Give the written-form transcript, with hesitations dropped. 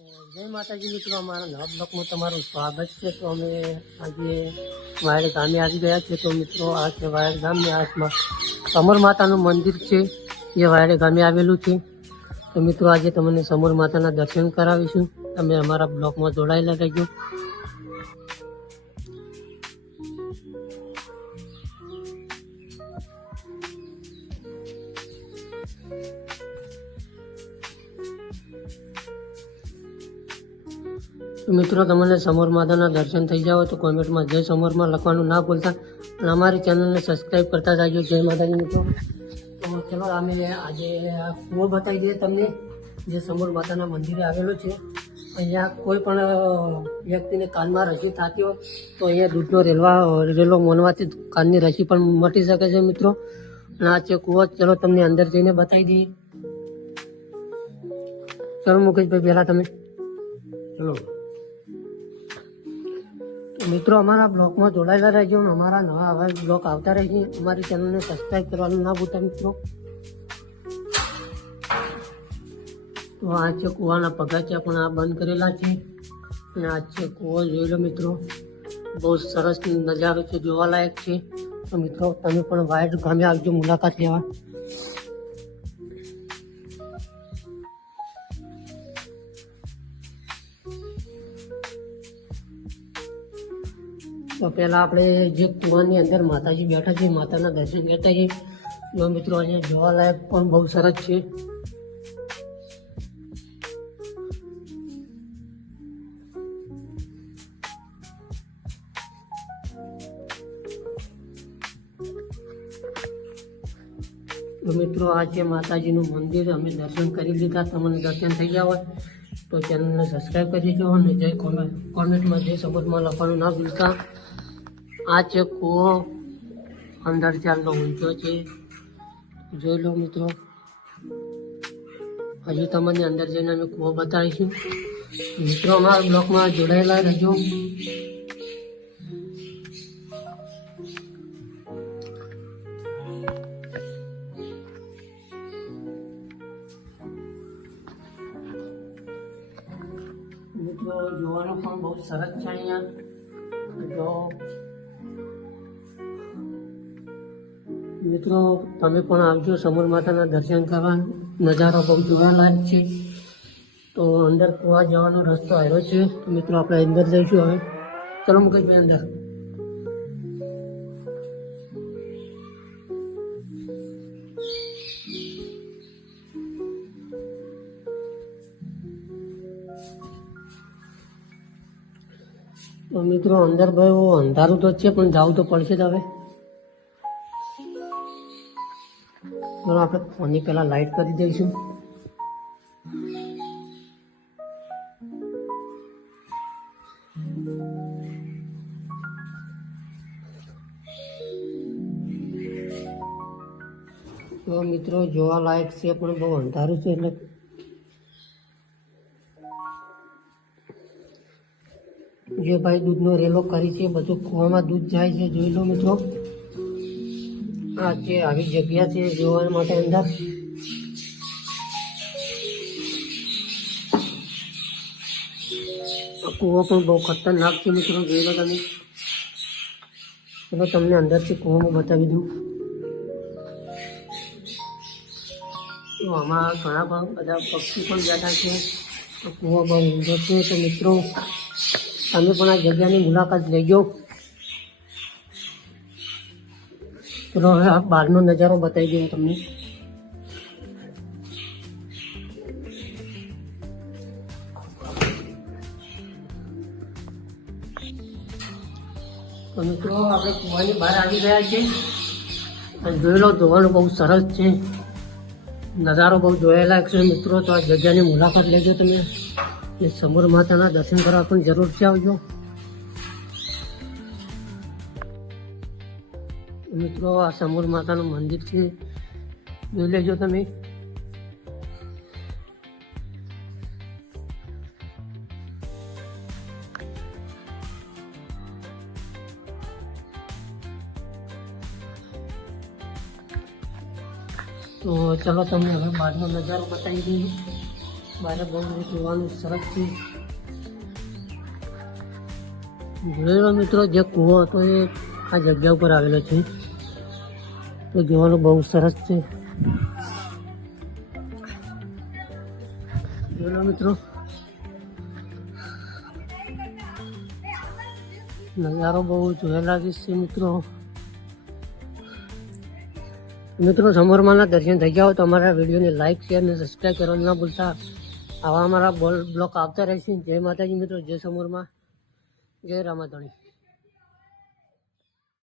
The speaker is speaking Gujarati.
જય માતાજી મિત્રો, અમારા નવા બ્લોકમાં તમારું સ્વાગત છે। તો અમે આજે વાયડ ગામે આવી ગયા છે। તો મિત્રો આ છે વાયડ ગામની આસમાં સમર માતાનું મંદિર છે, જે વાયડ ગામે આવેલું છે। તો મિત્રો આજે તમને સમર માતાના દર્શન કરાવીશું, તમે અમારા બ્લોકમાં જોડાયેલા રહેજો। તો મિત્રો તમને સમર માતાના દર્શન થઈ જાવ તો કોમેન્ટમાં જય સમરમાં લખવાનું ના ભૂલતા, અને અમારી ચેનલને સબસ્ક્રાઈબ કરતા જાજો। જય માતાજી મિત્રો। તો ચલો અમે આજે આ કૂવો બતાવી દઈએ તમને, જે સમર માતાના મંદિરે આવેલો છે। અહીંયા કોઈ પણ વ્યક્તિને કાનમાં રસી થતી હોય તો અહીંયા દૂધનો રેલો મોનવાથી કાનની રસી પણ મટી શકે છે મિત્રો। અને આ છે કૂવો, ચલો તમને અંદર જઈને બતાવી દઈએ। ચલો મુકેશભાઈ પહેલા તમે ચલો। મિત્રો અમારા બ્લોગમાં જોડાયેલા રહેજો, અમારા નવા આવા બ્લોગ આવતા રહેશે। અમારી ચેનલને સબસ્ક્રાઈબ કરવાનું ના ભૂલતા મિત્રો। તો આ છે કૂવાના પગથિયા પણ આ બંધ કરેલા છે, અને આ છે કૂવો જોઈ લો મિત્રો, બહુ સરસ નજારો છે, જોવાલાયક છે। તો મિત્રો તમે પણ વાયડ ગામે આવજો મુલાકાત લેવા। તો પહેલાં આપણે જે કૂવાની અંદર માતાજી બેઠા છે, માતાના દર્શન કરતા છીએ। જો મિત્રો અહીંયા જોવાલાયક પણ બહુ સરસ છે। તો મિત્રો આ છે માતાજીનું મંદિર, અમે દર્શન કરી લીધા, તમને દર્શન થઈ ગયા હોય તો ચેનલને સબસ્ક્રાઈબ કરી દેજો, અને જય કોમેન્ટમાં જય સપોર્ટમાં લખવાનું ના ભૂલતા। આ છે કૂવો, અંદર ચાલનો ઊંચો છે, જોઈ લો મિત્રો। હજુ તમને અંદર જઈને અમે કૂવો બતાવીશું। મિત્રો અમારા બ્લોકમાં જોડાયેલા રહેજો। મિત્રો જોવાનું પણ બહુ સરસ છે અહીંયા। જો મિત્રો તમે પણ આવજો સમર માતાના દર્શન કરવા, નજારો બહુ જોવાલાયક છે। તો અંદર કૂવા જવાનો રસ્તો આવ્યો છે, તો મિત્રો આપણે અંદર જઈશું હવે। ચલો મુકેશભાઈ અંદર। તો મિત્રો અંદર ભાઈ અંધારું તો છે, પણ જવું તો પડશે જ હવે। ચલો આપણે ફોનની પહેલા લાઈટ કરી દઈશું। તો મિત્રો જોવા લાયક છે, પણ બહુ અંધારું છે, એટલે જે ભાઈ દૂધનો રેલો કરી છે, બધું કૂવામાં દૂધ જાય છે, જોઈ લો મિત્રો। આ છે આવી જગ્યા છે જોવા માટે અંદર। કૂવો પણ બહુ ખતરનાક છે મિત્રો, જોઈ લો તમે। ચલો તમને અંદરથી કૂવામાં બતાવી દઉં। તો આમાં ઘણા બધા પક્ષી પણ બેઠા છે, તો કૂવો બહુ ઊંધો છે। તો મિત્રો તમે પણ આ જગ્યાની મુલાકાત લેજો। ચલો હવે આ બહારનો નજારો બતાવી દઉં તમને। તો મિત્રો આપણે કૂવાની બહાર આવી ગયા છે, અને જોઈ લો જોવાનું બહુ સરસ છે, નજારો બહુ જોયેલા છે મિત્રો। તો આ જગ્યાની મુલાકાત લેજો તમે, અને સમર માતાના દર્શન કરવા પણ જરૂરથી આવજો મિત્રો। આ સમર માતાનું મંદિર છે, જોઈ લેજો તમે। તો ચલો તમને હવે બહારનો નજારો બતાવી દઈએ। બારે બહુ જોવાનું સરસ છે. જોયેલો મિત્રો, જે કૂવો હતો એ આ જગ્યા ઉપર આવેલો છે, તો જોવાનું બહુ સરસ છે. જોયેલો મિત્રો, નજારો બહુ જોયેલા છે મિત્રો. મિત્રો, સમોરમાના દર્શન થઈ ગયા હોય તો અમારા વિડીયોને લાઈક, શેર અને સબસ્ક્રાઈબ કરવાનું ના ભૂલતા. આવા અમારા બ્લોગ આવતા રહેશે. જય માતાજી મિત્રો, જય સમોરમાં, જય રામાધણી.